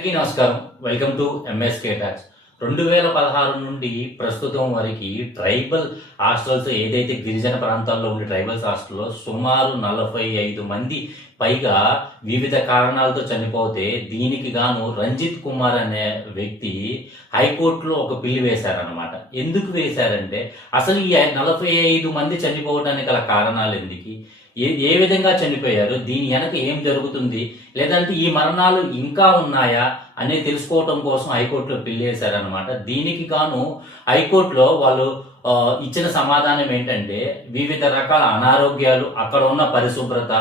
అందరికీ నమస్కారం. Welcome to MSK talks. 2016 నుండి ప్రస్తుతం వరకు ట్రైబల్ హాస్టల్స్ ఏదైతే గిరిజన ప్రాంతాల్లో ఉండే ట్రైబల్స్ హాస్టల్లో సుమారు 45 మంది పైగా వివిధ కారణాలతో చనిపోతే దీనికి గాను రంజిత్ కుమార్ అనే వ్యక్తి హైకోర్టులో ఒక బిల్లు వేశారనమాట. ఎందుకు వేశారంటే అసలు ఈ 45 మంది చనిపోవడానికి గల కారణాలు ఎందుకు, ఏ విధంగా చనిపోయారు, దీని వెనక ఏం జరుగుతుంది, లేదంటే ఈ మరణాలు ఇంకా ఉన్నాయా అనేది తెలుసుకోవటం కోసం హైకోర్టులో బిల్లు వేశారనమాట. దీనికి గాను హైకోర్టులో వాళ్ళు ఇచ్చిన సమాధానం ఏంటంటే వివిధ రకాల అనారోగ్యాలు, అక్కడ ఉన్న పరిశుభ్రత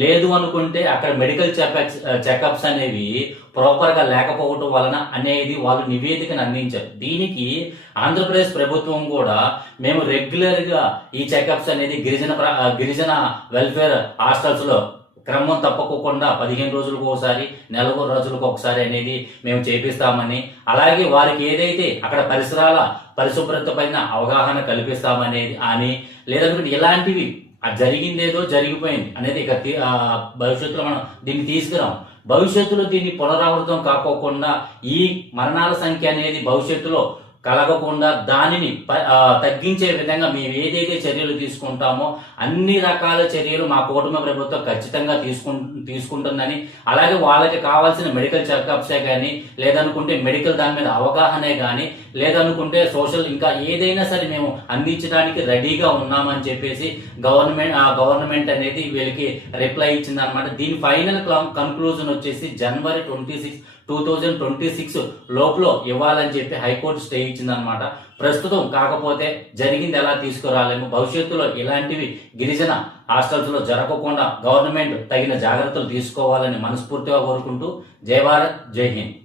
లేదు అనుకుంటే అక్కడ మెడికల్ చెకప్స్ అనేవి ప్రాపర్ గా లేకపోవటం వలన అనేది వాళ్ళు నివేదికను అందించారు. దీనికి ఆంధ్రప్రదేశ్ ప్రభుత్వం కూడా మేము రెగ్యులర్ గా ఈ చెకప్స్ అనేది గిరిజన వెల్ఫేర్ హాస్టల్స్ లో క్రమం తప్పకుండా 15 రోజులకు ఒకసారి, 40 రోజులకు ఒకసారి అనేది మేము చేపిస్తామని, అలాగే వారికి ఏదైతే అక్కడ పరిసరాల పరిశుభ్రత పైన అవగాహన కల్పిస్తామనేది అని, లేదంటే ఇలాంటివి జరిగిందేదో జరిగిపోయింది అనేది ఇక భవిష్యత్తులో మనం దీన్ని తీసుకురాం. భవిష్యత్తులో దీన్ని పునరావృతం కాకోకుండా ఈ మరణాల సంఖ్య అనేది భవిష్యత్తులో కలగకుండా దానిని తగ్గించే విధంగా మేము ఏదైతే చర్యలు తీసుకుంటామో అన్ని రకాల చర్యలు మా కూటమి ప్రభుత్వం ఖచ్చితంగా తీసుకుంటుందని, అలాగే వాళ్ళకి కావాల్సిన మెడికల్ చెకప్సే కానీ, లేదనుకుంటే మెడికల్ దాని మీద అవగాహనే కానీ, లేదనుకుంటే సోషల్ ఇంకా ఏదైనా సరే మేము అందించడానికి రెడీగా ఉన్నామని చెప్పేసి గవర్నమెంట్ అనేది వీళ్ళకి రిప్లై ఇచ్చింది అనమాట. దీని ఫైనల్ కన్క్లూజన్ వచ్చేసి జనవరి 2026 లోపల ఇవ్వాలని చెప్పి హైకోర్టు స్టే ఇచ్చిందనమాట. ప్రస్తుతం కాకపోతే జరిగింది ఎలా తీసుకురాలేము, భవిష్యత్తులో ఇలాంటివి గిరిజన హాస్టల్స్ లో జరగకుండా గవర్నమెంట్ తగిన జాగ్రత్తలు తీసుకోవాలని మనస్ఫూర్తిగా కోరుకుంటూ జై భారత్, జై హింద్.